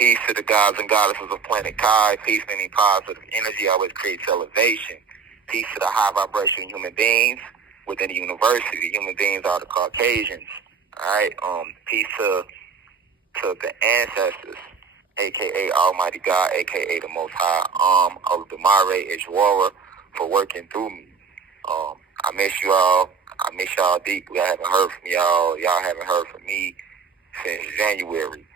Peace to the gods and goddesses of planet Kai. Peace to any positive energy always creates elevation. Peace to the high vibration human beings within the university. The human beings are the Caucasians. All right. Peace to the ancestors, aka Almighty God, aka the Most High. Of the Mare Ejwara for working through me. I miss you all. I miss y'all deeply. I haven't heard from y'all. Y'all haven't heard from me since January.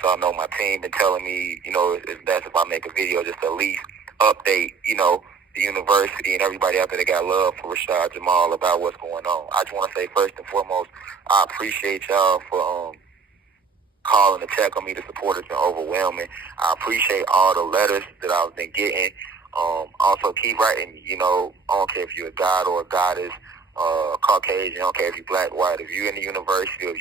So I know my team been telling me, it's best if I make a video just to at least update, the university and everybody out there that got love for Rashad Jamal about what's going on. I just want to say first and foremost, I appreciate y'all for calling to check on me. The support has been overwhelming. I appreciate all the letters that I've been getting. Also keep writing me. I don't care if you're a god or a goddess, Caucasian. I don't care if you're black, white. If you're in the university, or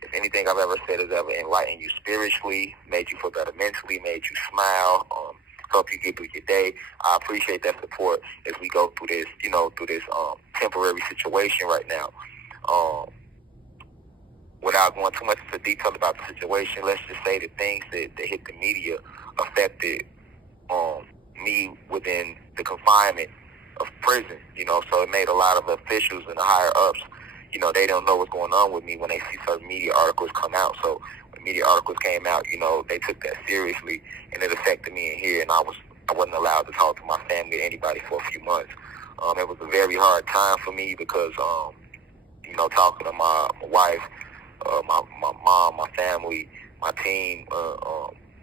if anything I've ever said has ever enlightened you spiritually, made you feel better mentally, made you smile, help you get through your day, I appreciate that support as we go through this, temporary situation right now. Without going too much into detail about the situation, let's just say the things that hit the media affected me within the confinement of prison, so it made a lot of officials and the higher ups, they don't know what's going on with me when they see certain media articles come out. So when media articles came out, they took that seriously, and it affected me in here, and I wasn't allowed to talk to my family or anybody for a few months. It was a very hard time for me because, talking to my wife, my mom, my family, my team,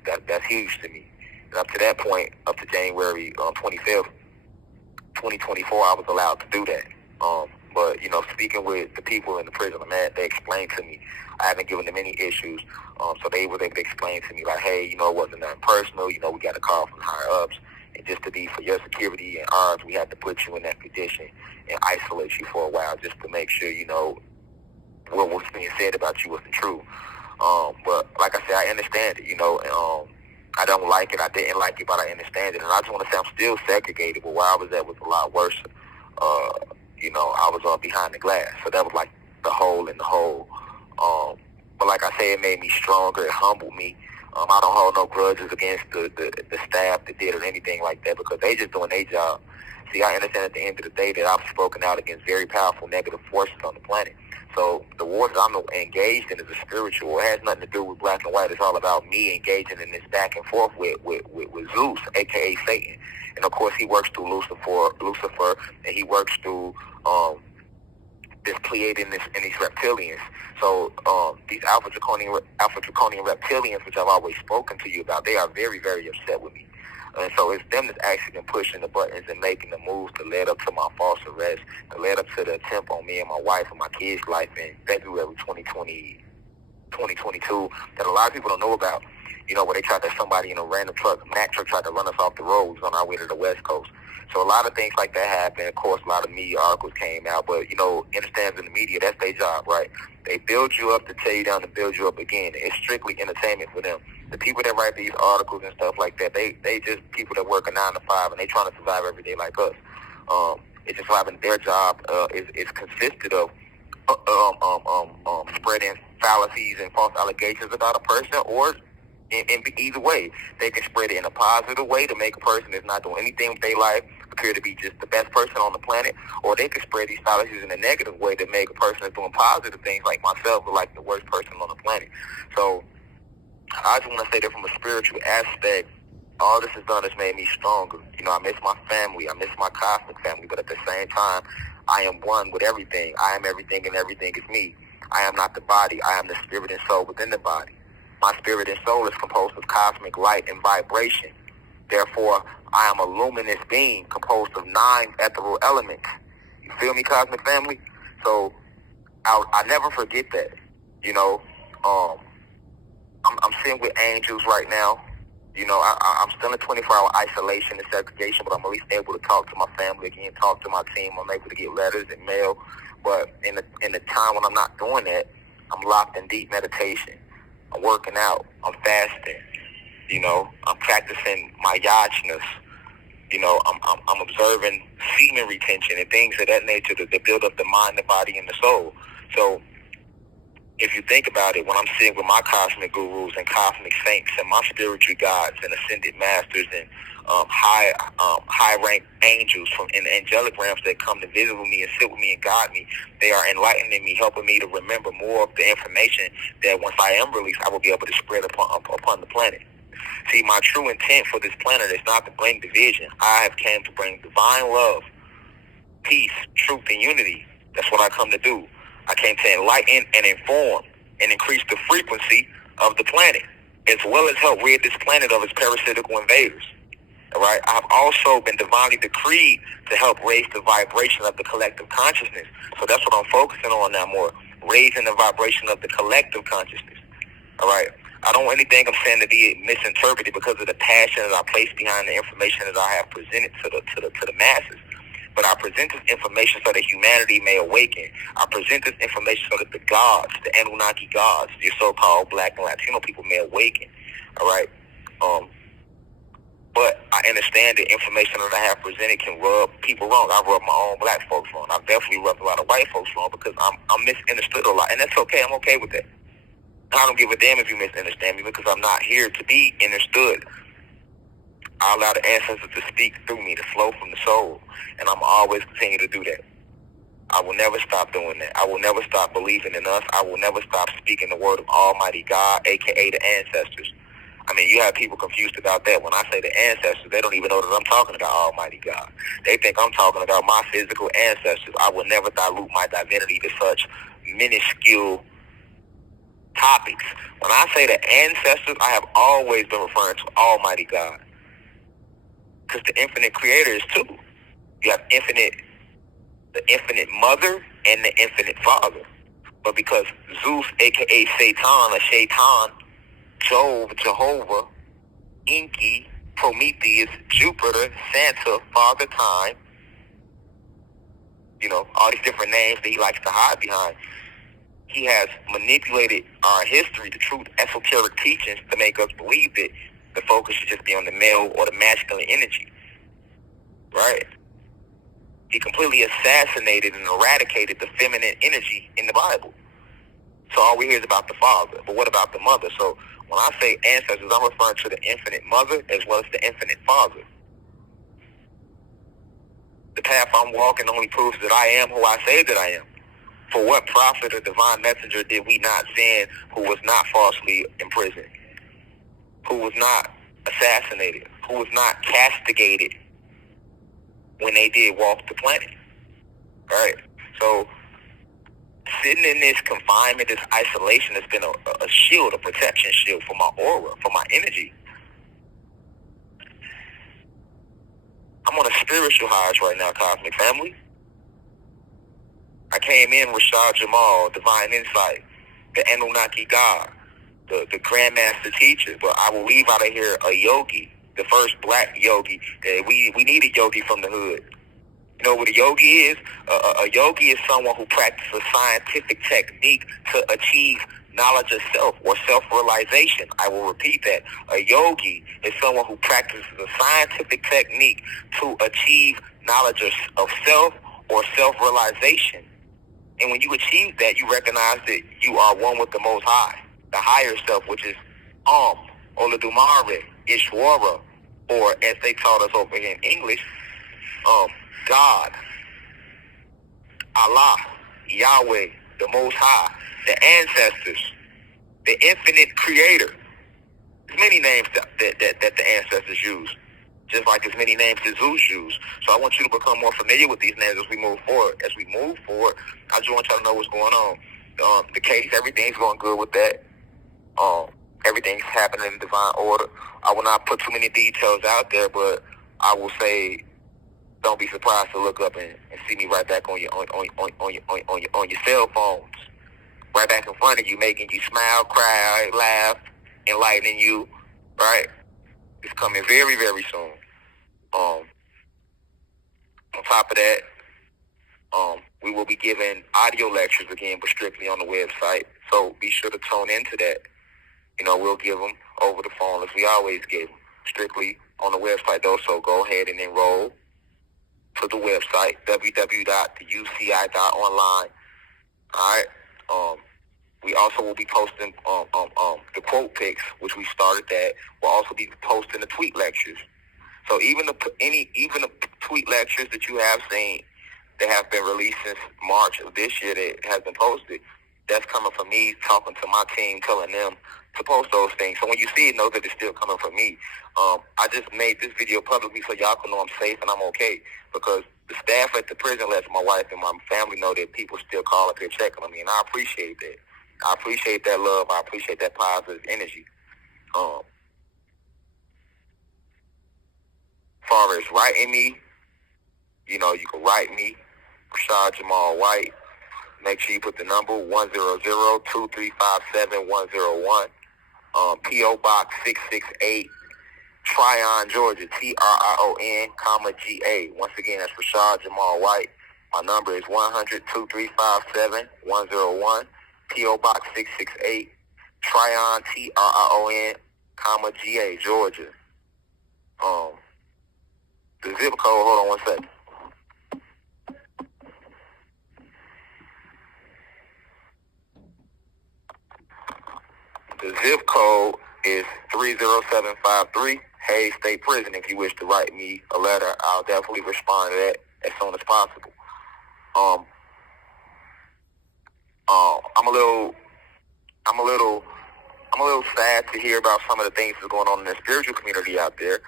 that's huge to me. And up to that point, up to January 25th, 2024, I was allowed to do that. But, speaking with the people in the prison, man, they explained to me, I haven't given them any issues. So they were able to explain to me, like, hey, it wasn't nothing personal. We got a call from higher ups. And just to be for your security and ours, we had to put you in that condition and isolate you for a while just to make sure, what was being said about you wasn't true. But like I said, I understand it, and I don't like it. I didn't like it, but I understand it. And I just want to say I'm still segregated, but where I was at was a lot worse. I was behind the glass. So that was like the hole in the hole. But like I say, it made me stronger. It humbled me. I don't hold no grudges against the staff that did or anything like that because they just doing their job. See, I understand at the end of the day that I've spoken out against very powerful negative forces on the planet. So the war that I'm engaged in is a spiritual. It has nothing to do with black and white. It's all about me engaging in this back and forth with Zeus, a.k.a. Satan. And, of course, he works through Lucifer, and he works through this Pleiadian and these reptilians. So these Alpha Draconian reptilians, which I've always spoken to you about, they are very, very upset with me. And so it's them that's actually been pushing the buttons and making the moves to lead up to my false arrest, to lead up to the attempt on me and my wife and my kids' life in February 2022 that a lot of people don't know about. Where they tried to somebody in a random truck, Mack truck, tried to run us off the roads on our way to the West Coast. So a lot of things like that happened. Of course, a lot of media articles came out, but, understands in the media, that's their job, right? They build you up to tear you down and build you up again. It's strictly entertainment for them. The people that write these articles and stuff like that, they just people that work a 9 to 5 and they trying to survive every day like us. It's just having their job is consisted of spreading fallacies and false allegations about a person, or in either way, they can spread it in a positive way to make a person that's not doing anything with their life appear to be just the best person on the planet, or they can spread these fallacies in a negative way to make a person that's doing positive things like myself look like the worst person on the planet. So I just want to say that from a spiritual aspect, all this has done has made me stronger. I miss my family. I miss my cosmic family. But at the same time, I am one with everything. I am everything and everything is me. I am not the body. I am the spirit and soul within the body. My spirit and soul is composed of cosmic light and vibration. Therefore, I am a luminous being composed of 9 ethereal elements. You feel me, cosmic family? So I never forget that. I'm sitting with angels right now. I'm still in 24-hour isolation and segregation, but I'm at least able to talk to my family again, talk to my team. I'm able to get letters and mail. But in the time when I'm not doing that, I'm locked in deep meditation. I'm working out. I'm fasting. I'm practicing my yajnas. I'm observing semen retention and things of that nature to build up the mind, the body, and the soul. So if you think about it, when I'm sitting with my cosmic gurus and cosmic saints and my spiritual gods and ascended masters and high ranked angels from in angelic realms that come to visit with me and sit with me and guide me, they are enlightening me, helping me to remember more of the information that once I am released, I will be able to spread upon the planet. See, my true intent for this planet is not to bring division. I have came to bring divine love, peace, truth, and unity. That's what I come to do. I came to enlighten and inform and increase the frequency of the planet, as well as help rid this planet of its parasitical invaders. All right. I've also been divinely decreed to help raise the vibration of the collective consciousness. So that's what I'm focusing on now more, raising the vibration of the collective consciousness. All right. I don't want anything I'm saying to be misinterpreted because of the passion that I place behind the information that I have presented to the masses. But I present this information so that humanity may awaken. I present this information so that the gods, the Anunnaki gods, your so-called Black and Latino people may awaken. All right. But I understand the information that I have presented can rub people wrong. I rub my own Black folks wrong. I've definitely rubbed a lot of white folks wrong because I'm misunderstood a lot, and that's okay. I'm okay with that. I don't give a damn if you misunderstand me because I'm not here to be understood. I allow the ancestors to speak through me, to flow from the soul, and I'm always continue to do that. I will never stop doing that. I will never stop believing in us. I will never stop speaking the word of Almighty God, a.k.a. the ancestors. I mean, you have people confused about that. When I say the ancestors, they don't even know that I'm talking about Almighty God. They think I'm talking about my physical ancestors. I will never dilute my divinity to such minuscule topics. When I say the ancestors, I have always been referring to Almighty God. Because the infinite creator is two. You have the infinite mother and the infinite father. But because Zeus, a.k.a. Satan, or Shaitan, Jove, Jehovah, Enki, Prometheus, Jupiter, Santa, Father Time, all these different names that he likes to hide behind, he has manipulated our history, the truth, esoteric teachings to make us believe that the focus should just be on the male or the masculine energy, right? He completely assassinated and eradicated the feminine energy in the Bible. So all we hear is about the father, but what about the mother? So when I say ancestors, I'm referring to the infinite mother as well as the infinite father. The path I'm walking only proves that I am who I say that I am. For what prophet or divine messenger did we not send who was not falsely imprisoned, who was not assassinated, who was not castigated when they did walk the planet? All right? So sitting in this confinement, this isolation has been a shield, a protection shield for my aura, for my energy. I'm on a spiritual highs right now, Cosmic Family. I came in Rashad Jamal, Divine Insight, the Anunnaki God, the Grandmaster Teacher, but I will leave out of here a yogi, the first Black yogi. We need a yogi from the hood. You know what a yogi is? A yogi is someone who practices a scientific technique to achieve knowledge of self or self-realization. I will repeat that. A yogi is someone who practices a scientific technique to achieve knowledge of self or self-realization. And when you achieve that, you recognize that you are one with the Most High, the higher self, which is Olodumare, Ishwara, or as they taught us over here in English, God, Allah, Yahweh, the Most High, the ancestors, the infinite creator. There's many names that the ancestors use, just like as many names that Zeus used. So I want you to become more familiar with these names as we move forward. As we move forward, I just want y'all to know what's going on. The case, everything's going good with that. Everything's happening in divine order. I will not put too many details out there, but I will say, don't be surprised to look up and see me right back on your cell phones, right back in front of you, making you smile, cry, laugh, enlightening you. Right? It's coming very, very soon. On top of that, we will be giving audio lectures again, but strictly on the website. So be sure to tune into that. We'll give them over the phone as we always give them, strictly on the website though. So go ahead and enroll to the website, www.theuci.online. All right. We also will be posting the quote pics, which we started that. We'll also be posting the tweet lectures. So even the tweet lectures that you have seen that have been released since March of this year that has been posted, that's coming from me talking to my team, telling them to post those things. So when you see it, know that it's still coming from me. I just made this video publicly so y'all can know I'm safe and I'm okay, because the staff at the prison lets my wife and my family know that people still call up here checking on me, and I appreciate that. I appreciate that love. I appreciate that positive energy. Far as writing me, you can write me, Rashad Jamal White. Make sure you put the number 100-2357-101. P.O. Box 668, Tryon, Georgia, Trion, comma G-A. Once again, that's Rashad Jamal White. My number is 100-2357-101. P.O. Box 668, Tryon, Trion, comma G-A, Georgia. The zip code, hold on one second. The zip code is 30753, Hayes State Prison. If you wish to write me a letter, I'll definitely respond to that as soon as possible. I'm a little sad to hear about some of the things that's going on in the spiritual community out there.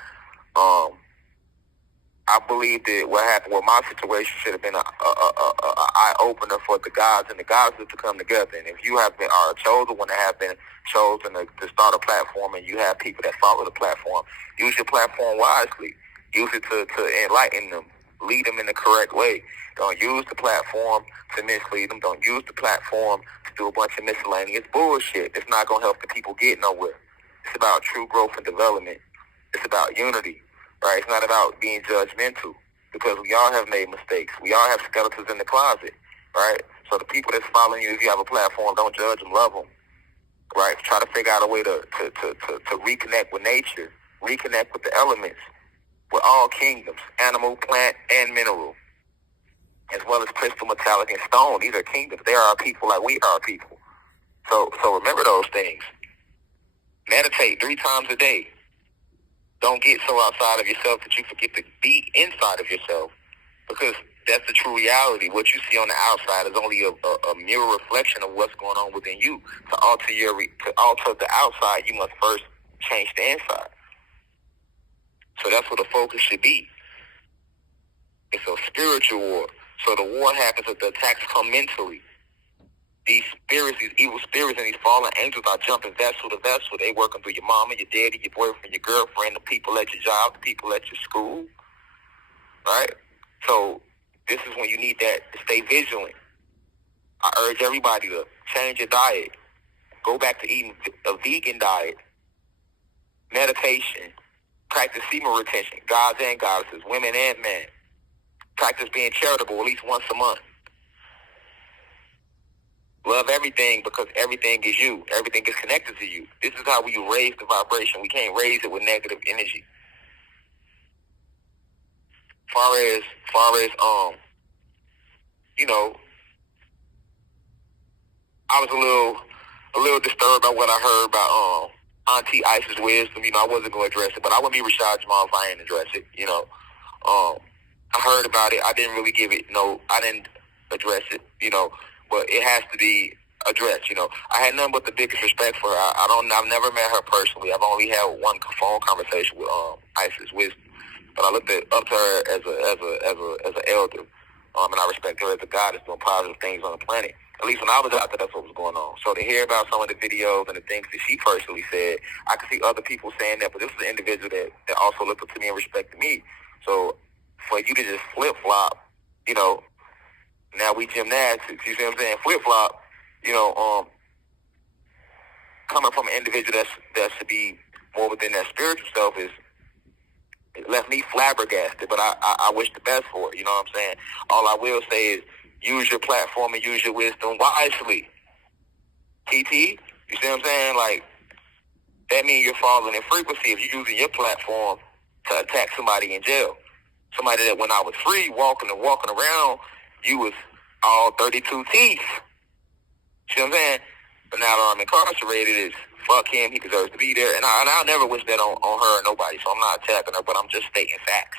I believe that what happened with my situation should have been an eye-opener for the gods and the goddesses to come together. And if you are a chosen one that have been chosen to start a platform, and you have people that follow the platform, use your platform wisely. Use it to enlighten them, lead them in the correct way. Don't use the platform to mislead them. Don't use the platform to do a bunch of miscellaneous bullshit. It's not going to help the people get nowhere. It's about true growth and development. It's about unity. Right? It's not about being judgmental, because we all have made mistakes. We all have skeletons in the closet, right? So the people that's following you, if you have a platform, don't judge them, love them, right? Try to figure out a way to reconnect with nature, reconnect with the elements, with all kingdoms, animal, plant, and mineral, as well as crystal, metallic, and stone. These are kingdoms. They are people like we are people. So remember those things. Meditate 3 times a day. Don't get so outside of yourself that you forget to be inside of yourself, because that's the true reality. What you see on the outside is only a mirror reflection of what's going on within you. To alter the outside, you must first change the inside. So that's what the focus should be. It's a spiritual war. So the war happens if the attacks come mentally. These spirits, these evil spirits, and these fallen angels are jumping vessel to vessel. They working through your mama, your daddy, your boyfriend, your girlfriend, the people at your job, the people at your school, right? So this is when you need that to stay vigilant. I urge everybody to change your diet. Go back to eating a vegan diet. Meditation. Practice semen retention. Gods and goddesses, women and men. Practice being charitable at least once a month. Love everything, because everything is you. Everything is connected to you. This is how we raise the vibration. We can't raise it with negative energy. Far as I was a little disturbed by what I heard about Auntie Isis wisdom. I wasn't going to address it, but I wouldn't be Rashad Jamal if I didn't address it. I heard about it. I didn't really give it. I didn't address it. But it has to be addressed. I had nothing but the biggest respect for her. I've never met her personally. I've only had one phone conversation with Isis Wisdom, but I looked up to her as an elder, and I respect her as a goddess doing positive things on the planet. At least when I was out there, that's what was going on. So to hear about some of the videos and the things that she personally said, I could see other people saying that, but this is an individual that also looked up to me and respected me. So for you to just flip-flop, now we gymnastics, you see what I'm saying? Flip-flop, coming from an individual that should be more within that spiritual self it left me flabbergasted, but I wish the best for it, you know what I'm saying? All I will say is use your platform and use your wisdom wisely. TT, you see what I'm saying? Like, that means you're falling in frequency if you're using your platform to attack somebody in jail. Somebody that when I was free, walking around, you was all 32 teeth. See what I'm saying? But now that I'm incarcerated, it's fuck him. He deserves to be there. And I'll never wish that on her or nobody. So I'm not attacking her, but I'm just stating facts.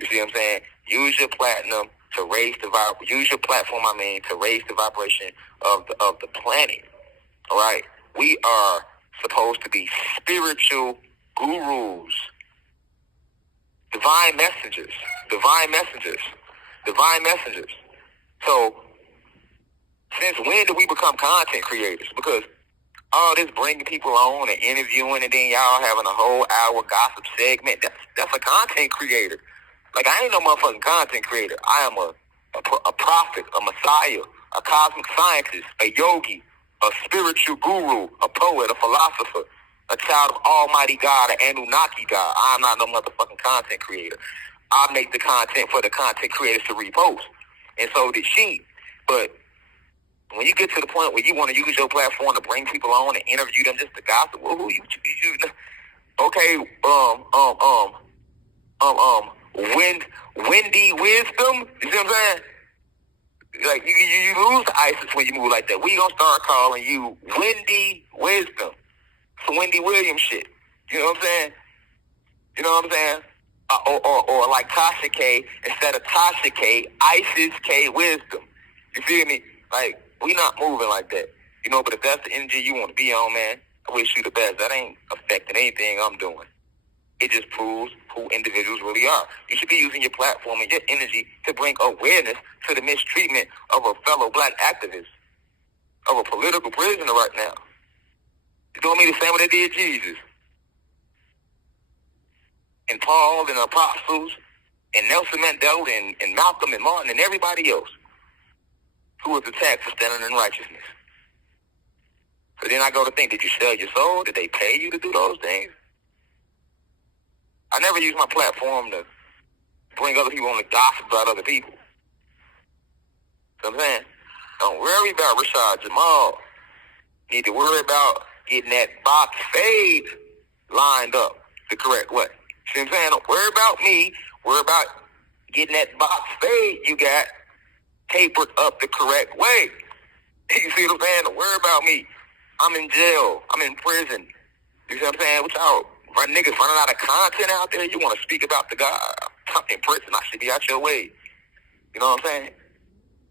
You see what I'm saying? Use your platinum to raise the use your platform, to raise the vibration of the planet. All right? We are supposed to be spiritual gurus, divine messengers, divine messengers, divine messengers. So, since when do we become content creators? Because all this bringing people on and interviewing and then y'all having a whole hour gossip segment, that's a content creator. Like, I ain't no motherfucking content creator. I am a prophet, a messiah, a cosmic scientist, a yogi, a spiritual guru, a poet, a philosopher, a child of Almighty God, an Anunnaki God. I'm not no motherfucking content creator. I make the content for the content creators to repost. And so did she. But when you get to the point where you want to use your platform to bring people on and interview them just to gossip, well, who you okay, Wendy Wisdom, you see what I'm saying? Like, you lose the ISIS when you move like that. We gonna start calling you Wendy Wisdom. Some Wendy Williams shit. You know what I'm saying? You know what I'm saying? Or like Tasha K, instead of Tasha K, ISIS K Wisdom. You feel me? Like, we not moving like that. You know, but if that's the energy you want to be on, man, I wish you the best. That ain't affecting anything I'm doing. It just proves who individuals really are. You should be using your platform and your energy to bring awareness to the mistreatment of a fellow black activist, of a political prisoner right now. You don't mean the same way they did Jesus, and Paul, and the apostles, and Nelson Mandela, and Malcolm, and Martin, and everybody else who was attacked for standing in righteousness. So then I go to think, did you sell your soul? Did they pay you to do those things? I never use my platform to bring other people on the gossip about other people. You know what I'm saying? Don't worry about Rashad Jamal. Need to worry about getting that box fade lined up the correct way. See what I'm saying? Don't worry about me. Worry about getting that box fade you got tapered up the correct way. You see what I'm saying? Don't worry about me. I'm in jail. I'm in prison. You see what I'm saying? What y'all niggas running out of content out there? You want to speak about the God? I'm in prison. I should be out your way. You know what I'm saying?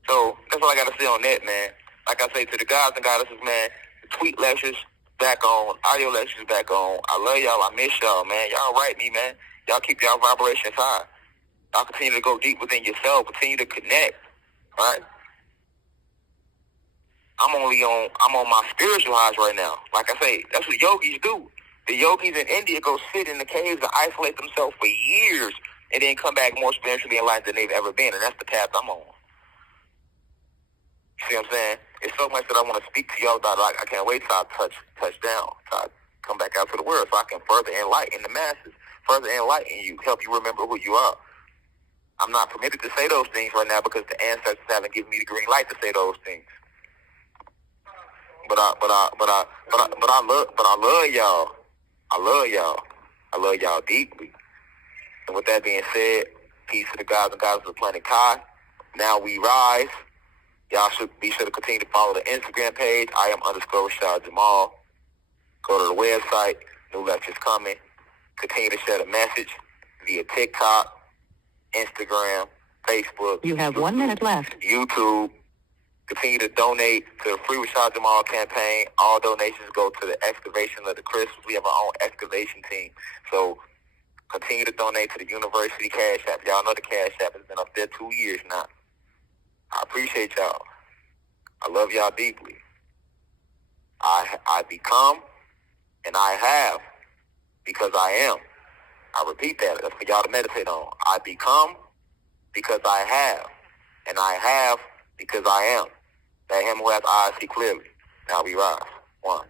So that's all I got to say on that, man. Like I say to the guys and goddesses, man, tweet lectures back on, audio lectures back on. I love y'all. I miss y'all, man. Y'all write me, man. Y'all keep y'all vibrations high. Y'all continue to go deep within yourself. Continue to connect. All right? I'm on my spiritual highs right now. Like I say, that's what yogis do. The yogis in India go sit in the caves and isolate themselves for years and then come back more spiritually enlightened than they've ever been. And that's the path I'm on. You see what I'm saying? It's so much that I want to speak to y'all about. Like, I can't wait till I touch down, till I come back out to the world so I can further enlighten the masses, further enlighten you, help you remember who you are. I'm not permitted to say those things right now because the ancestors haven't given me the green light to say those things. But I love y'all. I love y'all. I love y'all deeply. And with that being said, peace to the gods and goddesses of planet Kai. Now we rise. Y'all should be sure to continue to follow the Instagram page. I am _Rashad Jamal. Go to the website. New lectures coming. Continue to share the message via TikTok, Instagram, Facebook. You have 1 minute left. YouTube. Continue to donate to the Free Rashad Jamal campaign. All donations go to the excavation of the crystals. We have our own excavation team. So continue to donate to the University Cash App. Y'all know the Cash App has been up there 2 years now. I appreciate y'all. I love y'all deeply. I become and I have because I am. I repeat that. That's for y'all to meditate on. I become because I have. And I have because I am. Let him who has eyes see clearly. Now we rise. 1.